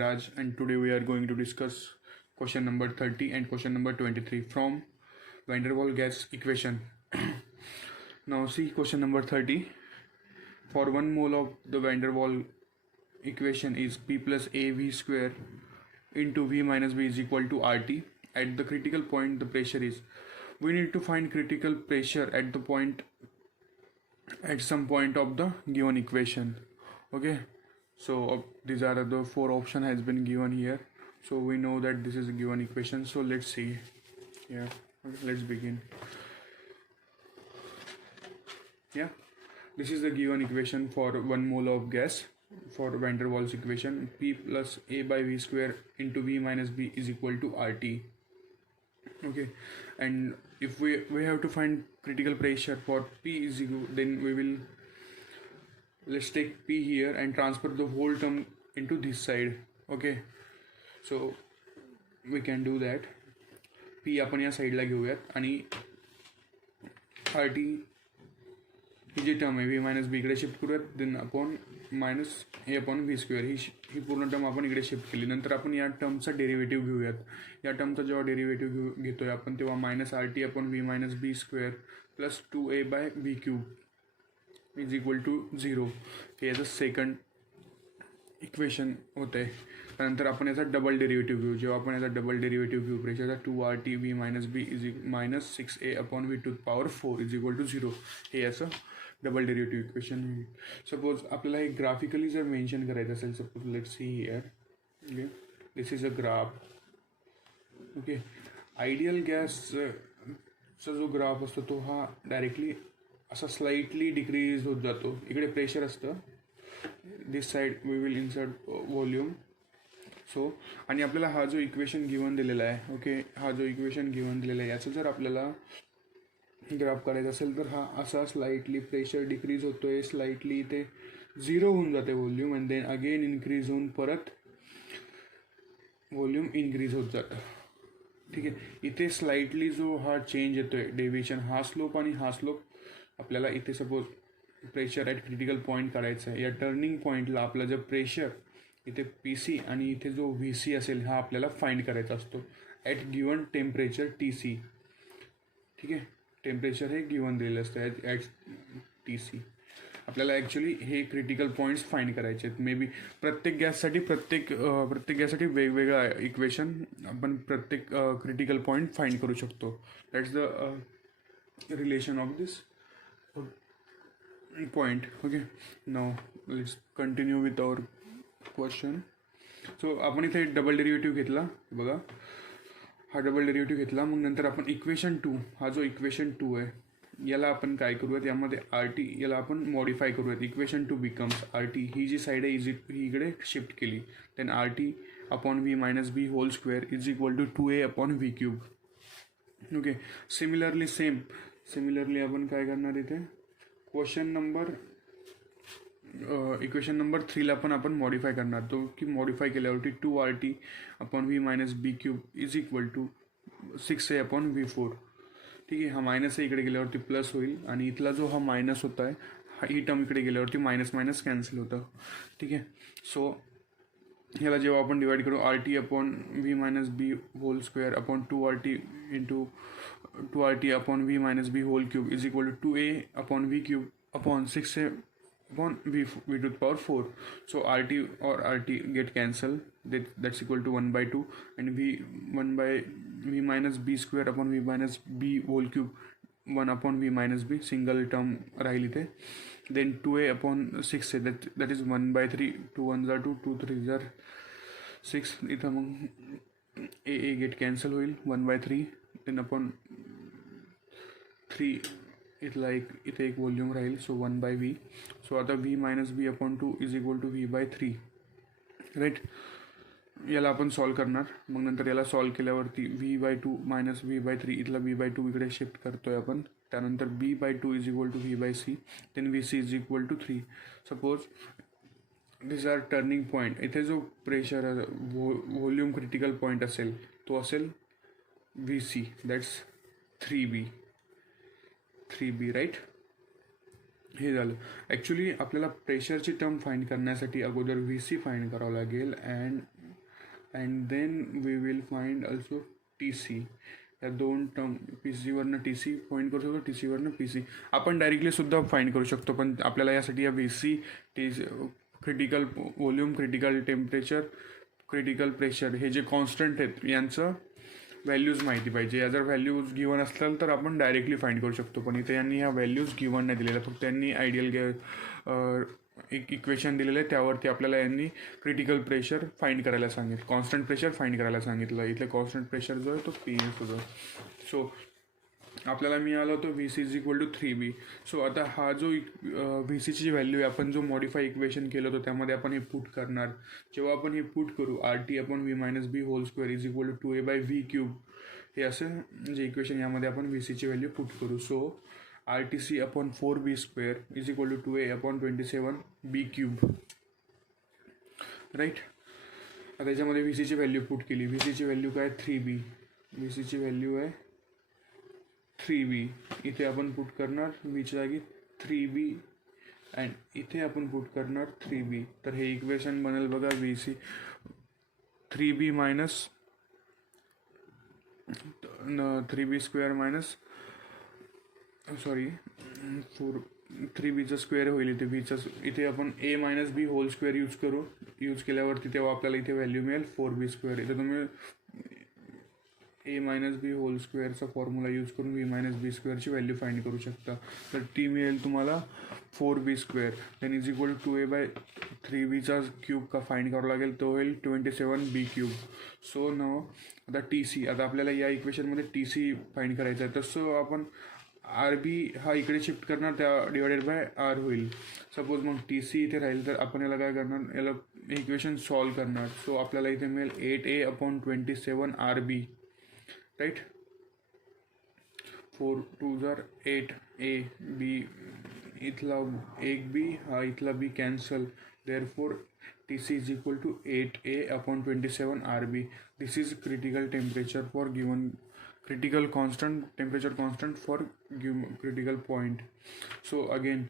Raj, and today we are going to discuss question number 30 and question number 23 from van der Waals gas equation. Now see question number 30. For 1 mole of the van der Waals equation is P plus AV square into V minus B is equal to RT. At the critical point the pressure is. We need to find critical pressure at the point at some point of the given equation. Okay, so these are the 4 option has been given here, so we know that this is a given equation. So let's see. Yeah, let's begin. Yeah, this is the given equation for 1 mole of gas for van der Waals equation. P plus A by V square into V minus B is equal to RT. Okay, and if we have to find critical pressure for P is equal, then we will, let's take P here and transfer the whole term into this side. Okay, so we can do that. P आपण या साईडला घेऊयात आणि RT ही जी term आहे V minus बी इकडे shift करूयात, then आपण मायनस ए अपॉन व्ही स्क्वेअर ही पूर्ण टर्म आपण इकडे शिफ्ट केली. नंतर आपण या टर्मचा डेरिव्हेटिव्ह घेऊयात. या टर्मचा जेव्हा डेरिव्हेटिव्ह घेतोय आपण तेव्हा minus RT upon V minus B square plus 2A by V cube is equal to 0. हे याचं सेकंड इक्वेशन होतं आहे. त्यानंतर आपण याचा डबल डेरिव्हेटिव्ह घेऊ. जेव्हा आपण याचा डबल डेरिव्हेटिव्ह घेऊ प्रेशरचा 2RT V minus B is minus 6A upon V to power 4 is equal to 0. हे याचं डबल डेरिव्हेटिव्ह इक्वेशन. सपोज आपल्याला हे ग्राफिकली जर मेन्शन करायचं असेल, suppose let's see here. Okay, this is a graph. Okay, ideal गॅसचा जो graph असतो तो हा डायरेक्टली असा स्लाइटली डिक्रीज होत जातो. इकडे प्रेशर असतं, this side we will insert volume. So आणि आपल्याला हा जो इक्वेशन गिवन दिलेला आहे, ओके, हा जो इक्वेशन गिवन दिलेला आहे याचं जर आपल्याला ग्राफ करायचा असेल तर हा असा स्लाइटली प्रेशर डिक्रीज होतोय, स्लाइटली इथे 0 होऊन जाते volume, and then again increase होऊन परत व्हॉल्यूम इन्क्रीज होत जातं. ठीक आहे, इथे स्लाइटली जो हा चेंज येतोय डेव्हिएशन, हा स्लोप आणि हा स्लोप आपल्याला इथे suppose pressure at critical point काढायचं आहे. या टर्निंग पॉईंटला आपलं जर प्रेशर इथे PC आणि इथे जो VC असेल हा आपल्याला फाइंड करायचा असतो ॲट गिवन टेम्परेचर TC. ठीक आहे, टेम्परेचर हे गिवन दिलेलं असतं ॲट TC. आपल्याला ॲक्च्युली हे क्रिटिकल पॉईंट्स फाइंड करायचे आहेत. मे बी प्रत्येक गॅससाठी वेगवेगळा इक्वेशन आपण प्रत्येक क्रिटिकल पॉईंट फाइंड करू शकतो. That's the relation of this point. Okay, now let's continue with our question. So आपण इथे डबल डेरिव्हेटिव्ह घेतला, बघा हा डबल डेरिव्हेटिव्ह घेतला. मग नंतर आपण इक्वेशन 2, हा जो इक्वेशन 2 आहे याला आपण काय करूयात, यामध्ये RT याला आपण मॉडिफाय करूयात. इक्वेशन 2 बिकम्स RT, ही जी साईड आहे ही इकडे शिफ्ट केली, then RT upon V minus B whole square is equal to 2A upon V cube. Okay, similarly आपण काय करणार इथे इक्वेशन नंबर 3ला पण आपण मॉडिफाय करणार. तो की मॉडिफाय केल्यावरती 2RT upon V minus B cube is equal to 6A upon V4. ठीक आहे, हा मायनस आहे इकडे गेल्यावरती प्लस होईल, आणि इथला जो हा मायनस होता आहे ही टर्म इकडे गेल्यावरती मायनस मायनस कॅन्सल होतं. ठीक आहे, सो ह्याला जेव्हा आपण डिवाइड करू RT upon V minus B whole square upon 2RT into 2RT upon V minus B whole cube is equal to 2A upon V cube upon 6A upon v to the power 4. So RT get cancelled, that's equal to 1 by 2, and v1 by v minus b square upon v minus b whole cube 1 upon v minus b, single term राहिली ते. Then 2A upon 6 that is 1 by 3, 2 1s are 2, 2 3s are 6. इथं मग A get cancel होईल 1 by 3, then upon 3 इथे एक volume राहील, so 1 by V. So आता V minus B upon 2 is equal to V by 3. Right, याला आपण solve करणार. मग नंतर याला सॉल्व केल्यावरती V by 2 minus V by 3, इथला बी बाय 2 इकडे शिफ्ट करतोय आपण. त्यानंतर B by 2 is equal to V by C, then VC is equal to 3. Suppose this are turning point. इथे जो प्रेशर व्हॉल्यूम क्रिटिकल पॉईंट असेल तो असेल VC, दॅट्स 3B राईट. हे झालं. ॲक्च्युली आपल्याला प्रेशरची टर्म फाइंड करण्यासाठी अगोदर VC फाइंड करावं लागेल, and and then we will find also T C. या दोन टर्म पी सीवरनं टी सी फाइंड करू शकतो, टी सीवरनं पी सी आपण डायरेक्टली सुद्धा फाइंड करू शकतो. पण आपल्याला यासाठी या V C T critical volume, critical temperature, critical pressure हे जे कॉन्स्टंट आहेत यांचं व्हॅल्यूज माहिती पाहिजे. या जर व्हॅल्यूज गिवन असतील तर आपण डायरेक्टली फाइंड करू शकतो. पण इथे यांनी ह्या व्हॅल्यूज गिवन नाही दिलेल्या, फक्त त्यांनी आयडियल एक इक्वेशन दिलेलं आहे, त्यावरती आपल्याला यांनी क्रिटिकल प्रेशर फाइंड करायला सांगितलं, कॉन्स्टंट प्रेशर फाइंड करायला सांगितलं. इथले कॉन्स्टंट प्रेशर जो आहे तो पी एफ होतो. सो आपल्याला मिळालं होतं V C is equal to 3B. So आता हा जो व्ही सीची व्हॅल्यू आहे, आपण जो मॉडिफाय इक्वेशन केलं होतं त्यामध्ये आपण हे पुट करणार. जेव्हा आपण हे पुट करू R T upon V minus B whole square is equal to 2a/v cube, हे असं जे इक्वेशन यामध्ये आपण व्ही सीची व्हॅल्यू पुट करू. So R T C upon 4b square is equal to 2a upon 27b cube, right. आता याच्यामध्ये V सीची व्हॅल्यू पुट केली. व्ही सीची व्हॅल्यू काय 3b, व्ही सीची व्हॅल्यू आहे 3b. इथे आपण पुट करणार व्हीच्या जागी 3b अँड इथे आपण पुट करणार 3b. तर हे इक्वेशन बनेल बघा V C 3b minus 3b square minus 3bचं स्क्वेअर होईल. इथे बीचं इथे आपण a minus B whole square use केल्यावरती तेव्हा आपल्याला इथे व्हॅल्यू मिळेल 4b स्क्वेअर. इथे तुम्ही a मायनस बी होल स्क्वेअरचा फॉर्म्युला यूज करून v मायनस बी स्क्वेअरची व्हॅल्यू फाइंड करू शकता. तर टी मिळेल तुम्हाला 4b square. Then is equal to 2a/3bचा क्यूब का फाइंड करावा लागेल, तो होईल 27b क्यूब. सो न आता टी सी, आता आपल्याला या इक्वेशनमध्ये टी सी फाइंड करायचं आहे. तसं आपण आर बी हा इकडे शिफ्ट करणार, त्या डिवायडेड बाय आर होईल. सपोज मग टी सी इथे राहील तर आपण याला काय करणार, याला इक्वेशन सॉल्व करणार. सो आपल्याला इथे मिळेल 8a upon 27 R B, right. 4 2 8a B, इथला एक बी हा इथला B cancel. Therefore T C is equal to 8a upon 27 R B. This is critical temperature for given, critical constant temperature constant for critical point. So again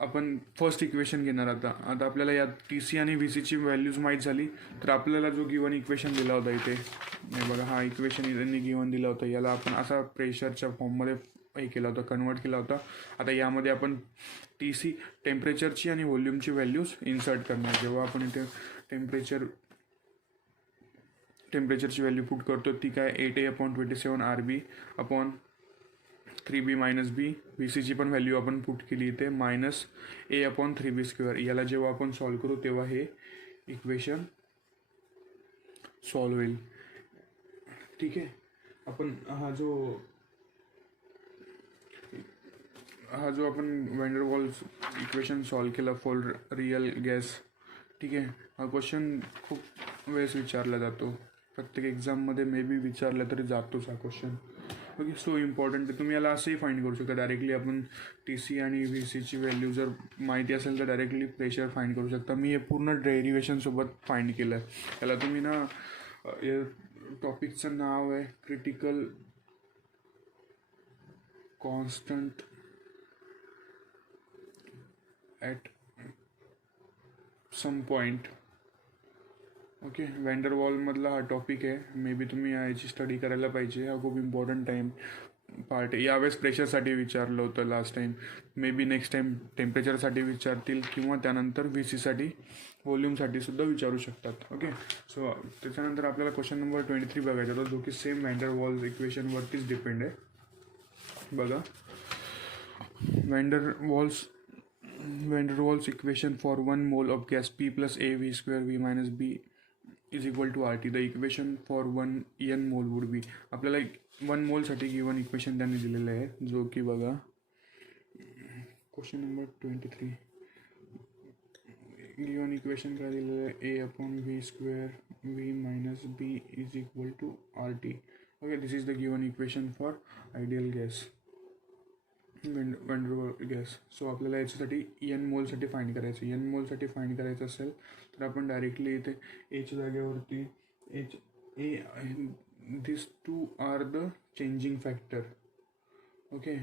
आपण first equation घेणार. आता आपल्याला या T C आणि V सीची values माहीत झाली तर आपल्याला जो गिवन इक्वेशन दिला होता इथे बघा, हा इक्वेशन यांनी गिवन दिला होता, याला आपण असा प्रेशरच्या फॉर्ममध्ये हे केला होता, कन्वर्ट केला होता. आता यामध्ये आपण टी सी टेम्परेचरची आणि व्हॉल्यूमची व्हॅल्यूज इन्सर्ट करणार. जेव्हा आपण इथे टेम्परेचरची व्हॅल्यू पुट करतो ती काय 8a upon 27 R B upon 3b minus B. V सीची पण व्हॅल्यू आपण पुट केली इथे minus a upon 3b square. याला जेव्हा आपण सॉल्व करू तेव्हा हे इक्वेशन सॉल्व होईल, ठीक आहे. आपण हा जो आपण van der Waals equation solve केला फॉर रिअल गॅस, ठीक आहे. हा क्वेश्चन खूप वेळेस विचारला जातो, प्रत्येक एक्झाममध्ये मे बी विचारला तरी जातोच हा क्वेश्चन. ओके, सो इम्पॉर्टंट आहे. तुम्ही याला असंही फाइंड करू शकता डायरेक्टली. आपण टी सी आणि व्ही सीची व्हॅल्यू जर माहिती असेल तर डायरेक्टली प्रेशर फाइंड करू शकता. मी हे पूर्ण डेरिव्हेशनसोबत फाइंड केलं आहे. याला तुम्ही ना टॉपिकचं नाव आहे critical constant at some point. Okay, van der वॉलमधला हा टॉपिक आहे. मे बी तुम्ही याची स्टडी करायला पाहिजे. हा खूप इम्पॉर्टंट पार्ट आहे. यावेळेस प्रेशरसाठी विचारलं होतं last time, maybe next time टेम्परेचरसाठी विचारतील किंवा त्यानंतर व्ही सीसाठी व्हॉल्यूमसाठी सुद्धा विचारू शकतात. ओके, सो त्याच्यानंतर आपल्याला क्वेश्चन नंबर 23 बघायचा होता, जो की सेम वॅन डर वॉल्स इक्वेशनवरतीच डिपेंड आहे. बघा, van der Waals equation for 1 mole of gas P plus A V square V minus B is equal to RT. The equation for 1 N mole would be. आपल्याला 1 मोलसाठी given equation त्यांनी दिलेलं आहे, जो की बघा क्वेश्चन नंबर 23 गिवन इक्वेशन काय दिलेलं आहे, A upon V square V minus B is equal to RT. Okay, this is the given equation for ideal gas, van der Waals gas. So आपल्याला याच्यासाठी एन मोलसाठी फाइंड करायचं. N मोलसाठी find करायचं असेल तर आपण डायरेक्टली इथे एच्या जागेवरती this two are the changing factor. Okay,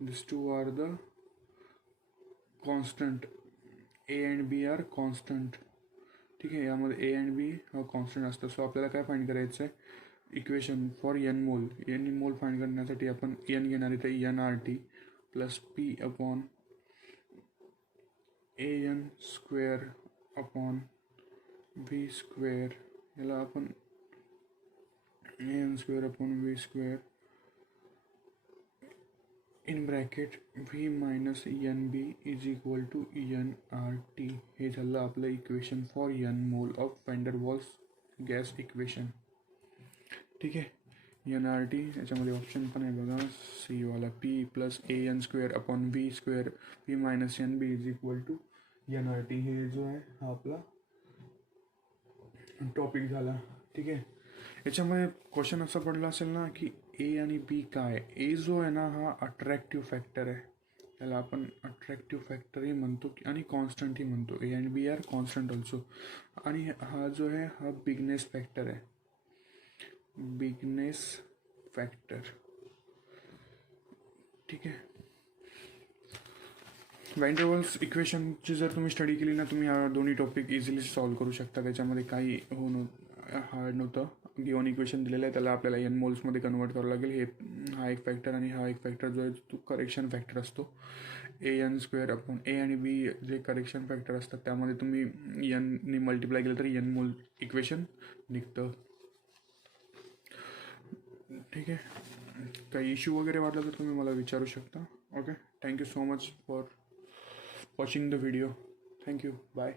this two are the constant, A and B are constant. ठीक आहे. यामध्ये ए अँड बी हा कॉन्स्टंट असतो. सो आपल्याला काय फाइंड करायचं आहे, equation for N mole. N mole find करण्यासाठी आपण एन घेणार आहे, तर N R T plus P upon A N square upon V square. याला आपण A N square upon V square in bracket V minus N B is equal to N R T. हे झालं आपलं equation for N mole of Van der Waals gas equation. ठीक आहे. N R T याच्यामध्ये option पण आहे बघा, सी वाला, P plus A N square upon V square V minus N B is equal to N R T. हे जो आहे हा आपला टॉपिक झाला. ठीक आहे. याच्यामध्ये क्वेश्चन असा पडला असेल ना की ए आणि बी काय. ए जो आहे ना हा अट्रॅक्टिव्ह फॅक्टर आहे, त्याला आपण अट्रॅक्टिव्ह फॅक्टरही म्हणतो आणि कॉन्स्टंटही म्हणतो. A and B are constant also. आणि हा जो आहे हा बिगनेस फॅक्टर आहे, बिगनेस फॅक्टर. ठीक आहे. वॅन्डरवॉल्स इक्वेशनची जर तुम्ही स्टडी केली ना, तुम्ही हा दोन्ही टॉपिक इझिली सॉल्व्ह करू शकता. त्याच्यामध्ये काही हार्ड नव्हतं. गिवन इक्वेशन दिलेलं आहे, त्याला आपल्याला एन मोल्समध्ये कन्वर्ट करावं लागेल. हे हा एक फॅक्टर आणि हा एक फॅक्टर जो आहे तो करेक्शन फॅक्टर असतो. ए एन स्क्वेअर अपॉन ए आणि बी जे करेक्शन फॅक्टर असतात त्यामध्ये तुम्ही एनने मल्टिप्लाय केलं तर एन मोल इक्वेशन निघतं. ठीक आहे. काही इश्यू वगैरे वाटला तर तुम्ही मला विचारू शकता. Okay. Thank you so much for watching the video. Thank you. Bye.